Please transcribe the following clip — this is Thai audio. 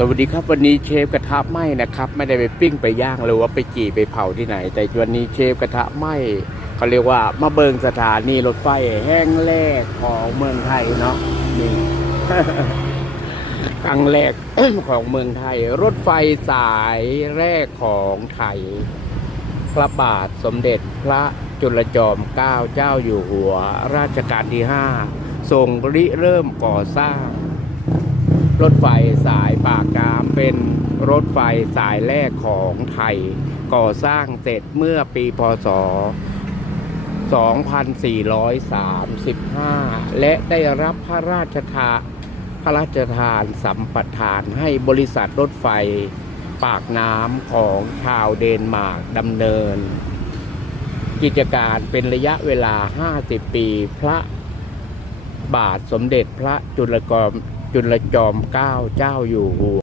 สวัสดีครับวันนี้เชฟกระทะไหม้นะครับ ไม่ได้ไปปิ้งไปย่างหรือว่าไปจี่ไปเผาที่ไหน แต่วันนี้เชฟกระทะไหม้เขาเรียกว่ามาเบิงสถานีรถไฟแห้งแรกของเมืองไทยเนาะนี่ครั้งแรกของเมืองไทย รถไฟสายแรกของไทย พระบาทสมเด็จพระจุลจอมเกล้าเจ้าอยู่หัว ราชการที่ห้าทรงริเริ่มก่อสร้าง รถไฟสายปากน้ำเป็นรถไฟสายแรกของไทย ก่อสร้างเสร็จเมื่อปีพศ 2435 และได้รับพระราชทานพระราชทานสัมปทานให้บริษัทรถไฟปากน้ำของชาวเดนมาร์กดำเนิน กิจการเป็นระยะเวลา 50 ปีพระบาทสมเด็จพระจุลกรม จุลจอมเกล้าเจ้าอยู่หัว